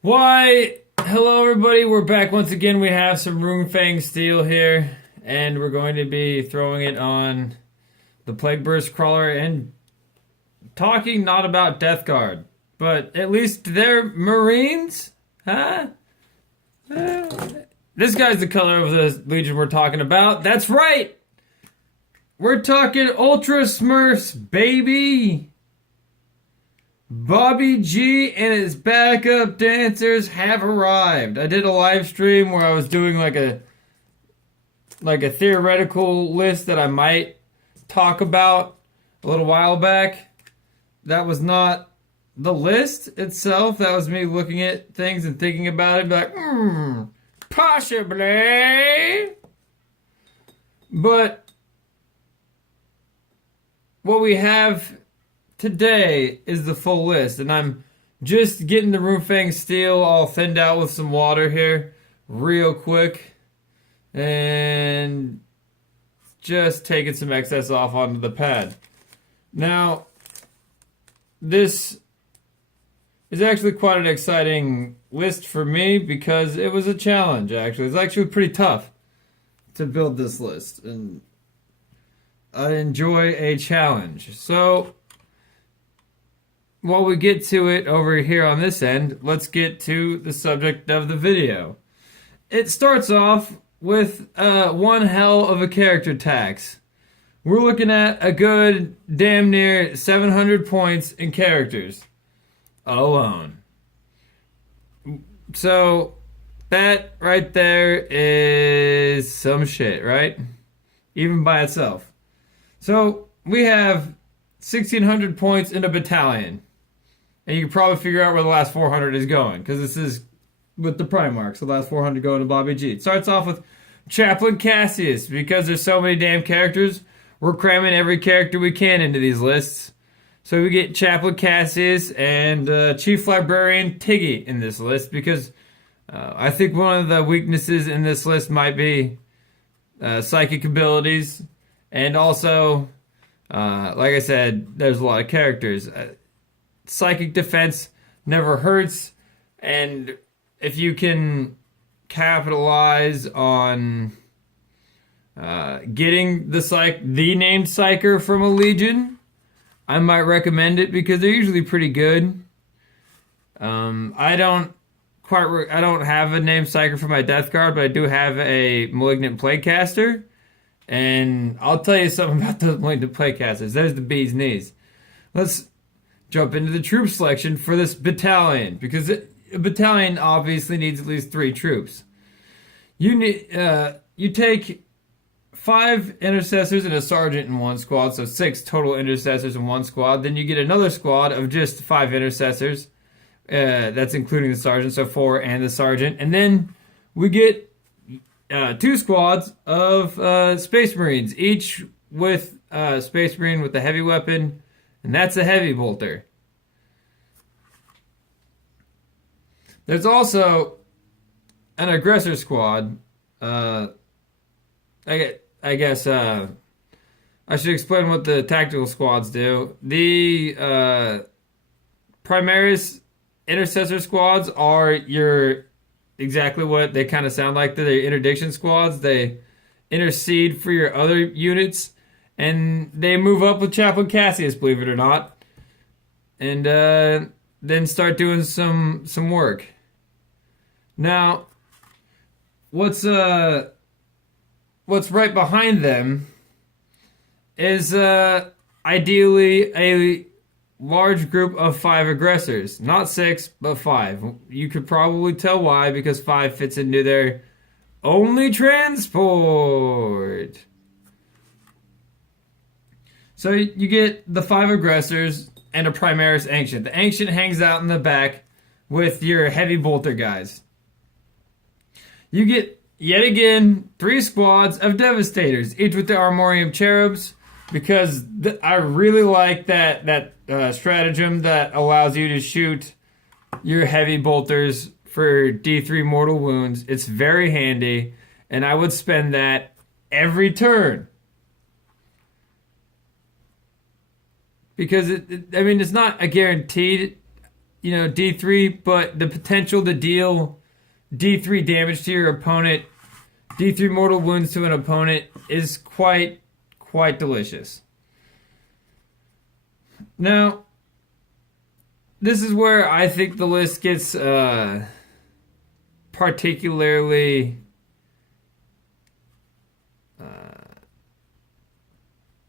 Why, hello everybody, we're back once again. We have some Runefang steel here, and we're going to be throwing it on the Plague Burst Crawler and talking not about Death Guard, but at least they're Marines? Huh? This guy's the color of the Legion we're talking about. That's right! We're talking Ultra Smurfs, baby! Bobby G and his backup dancers have arrived. I did a live stream where I was doing like a theoretical list that I might talk about a little while back. That was not the list itself. That was me looking at things and thinking about it, like, possibly. But what we have today is the full list, and I'm just getting the Runefang steel all thinned out with some water here real quick, and just taking some excess off onto the pad. Now, this is actually quite an exciting list for me because it was a challenge, actually. It's actually pretty tough to build this list, and I enjoy a challenge. So while we get to it over here on this end, let's get to the subject of the video. It starts off with one hell of a character tax. We're looking at a good damn near 700 points in characters alone. So that right there is some shit, right? Even by itself. So we have 1,600 points in a battalion. And you can probably figure out where the last 400 is going, because this is with the Primarchs. So the last 400 going to Bobby G. It starts off with Chaplain Cassius. Because there's so many damn characters, we're cramming every character we can into these lists. So we get Chaplain Cassius and Chief Librarian Tiggy in this list, because I think one of the weaknesses in this list might be psychic abilities. And also, like I said, there's a lot of characters. Psychic defense never hurts, and if you can capitalize on getting the named psyker from a legion, I might recommend it because they're usually pretty good. I don't have a named psyker for my Death Guard, but I do have a Malignant Plaguecaster, and I'll tell you something about those Malignant Plaguecasters. There's the bee's knees. Let's jump into the troop selection for this battalion, because a battalion obviously needs at least 3 troops. You take 5 intercessors and a sergeant in one squad, so 6 total intercessors in one squad. Then you get another squad of just 5 intercessors. That's including the sergeant, so 4 and the sergeant. And then we get 2 squads of Space Marines, each with Space Marine with a heavy weapon. And that's a heavy bolter. There's also an aggressor squad. I guess I should explain what the tactical squads do. The Primaris Intercessor squads are exactly what they kind of sound like. They're interdiction squads. They intercede for your other units. And they move up with Chaplain Cassius, believe it or not, and then start doing some work. Now, what's right behind them is ideally a large group of 5 aggressors, not 6, but 5. You could probably tell why, because 5 fits into their only transport. So you get the 5 aggressors and a Primaris Ancient. The Ancient hangs out in the back with your heavy bolter guys. You get, yet again, 3 squads of Devastators, each with the Armorium Cherubs, because I really like that stratagem that allows you to shoot your heavy bolters for D3 mortal wounds. It's very handy, and I would spend that every turn. Because, it's not a guaranteed D3, but the potential to deal D3 damage to your opponent, D3 mortal wounds to an opponent, is quite delicious. Now, this is where I think the list gets particularly,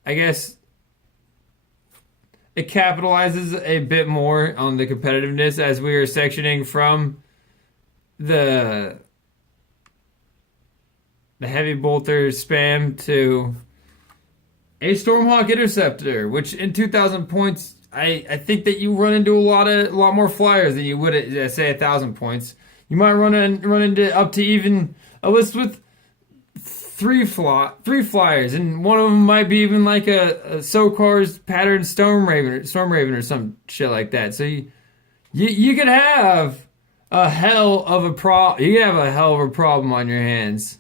I guess, it capitalizes a bit more on the competitiveness as we are sectioning from the heavy bolter spam to a Stormhawk Interceptor, which in 2,000 points, I think that you run into a lot more flyers than you would at say 1,000 points. You might run into up to even a list with three flyers, and one of them might be even like a Sokar's patterned Storm Raven or some shit like that. So you could have a hell of a problem on your hands.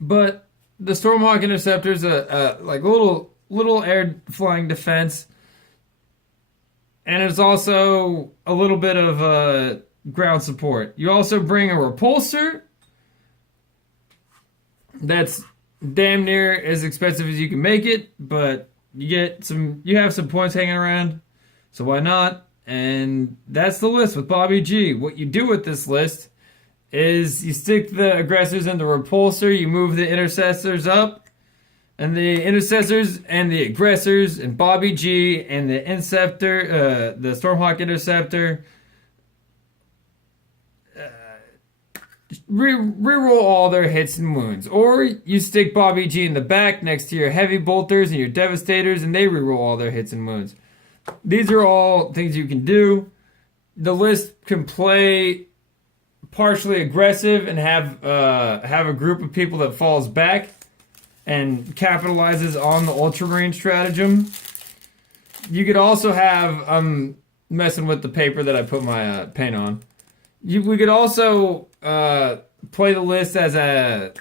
But the Stormhawk Interceptor is a like little air flying defense, and it's also a little bit of ground support. You also bring a repulsor that's damn near as expensive as you can make it, but you have some points hanging around, so why not? And that's the list with Bobby G. What you do with this list is you stick the aggressors in the repulsor, you move the intercessors up, and the intercessors and the aggressors and Bobby G and the Inceptor, the Stormhawk Interceptor, reroll all their hits and wounds. Or you stick Bobby G in the back next to your heavy bolters and your devastators, and they reroll all their hits and wounds. These are all things you can do. The list can play partially aggressive and have a group of people that falls back and capitalizes on the Ultramarine stratagem. You could also have, I'm messing with the paper that I put my paint on. We could also play the list as a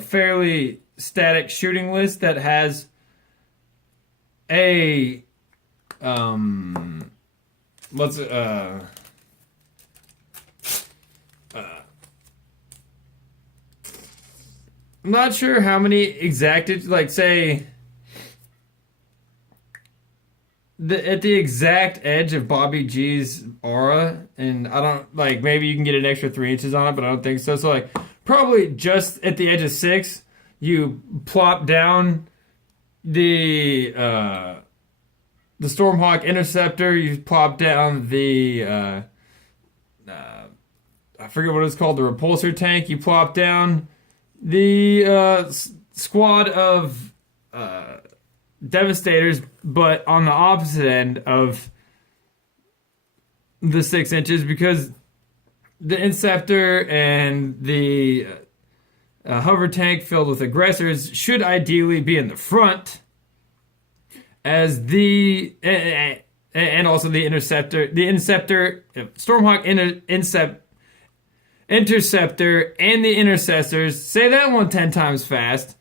fairly static shooting list that has a I'm not sure how many exacted, like say at the exact edge of Bobby G's aura, and I don't maybe you can get an extra 3 inches on it, but I don't think so. So like probably just at the edge of 6, you plop down the Stormhawk Interceptor, you plop down the I forget what it's called, the repulsor tank, you plop down the squad of devastators, but on the opposite end of the 6 inches, because the Inceptor and the hover tank filled with aggressors should ideally be in the front, as the and also the Interceptor, Stormhawk Interceptor, and the Intercessors, say that one 10 times fast,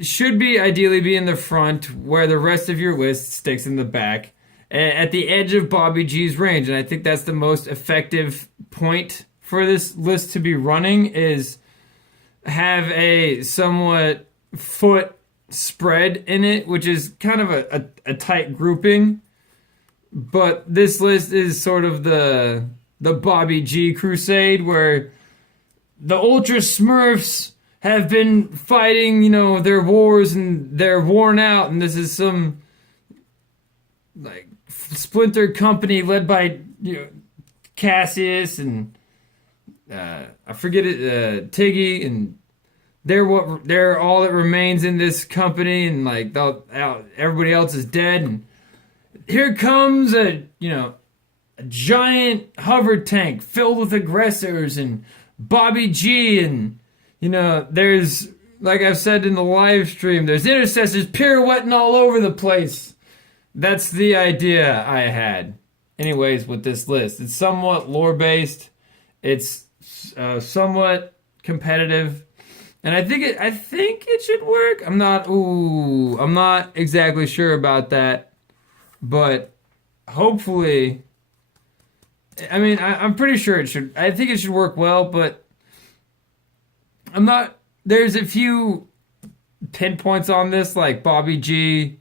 should ideally be in the front, where the rest of your list sticks in the back, at the edge of Bobby G's range. And I think that's the most effective point for this list to be running, is have a somewhat foot spread in it, which is kind of a tight grouping. But this list is sort of the Bobby G crusade, where the Ultra Smurfs have been fighting, their wars, and they're worn out, and this is some splinter company led by Cassius and I forget it, Tiggy, and they're all that remains in this company, and everybody else is dead, and here comes a giant hover tank filled with aggressors and Bobby G, and there's, like I've said in the live stream, there's intercessors pirouetting all over the place. That's the idea I had. Anyways, with this list, it's somewhat lore based, it's somewhat competitive, And I think it should work. I'm not exactly sure about that, but hopefully, I mean, I'm pretty sure it should. I think it should work well, but I'm not. There's a few pinpoints on this, like Bobby G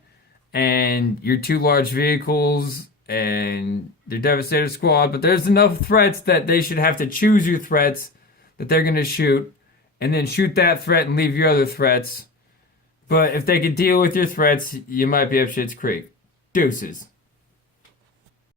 and your two large vehicles and their Devastator squad, but there's enough threats that they should have to choose your threats that they're going to shoot and then shoot that threat and leave your other threats. But if they could deal with your threats, you might be up shit's creek. Deuces.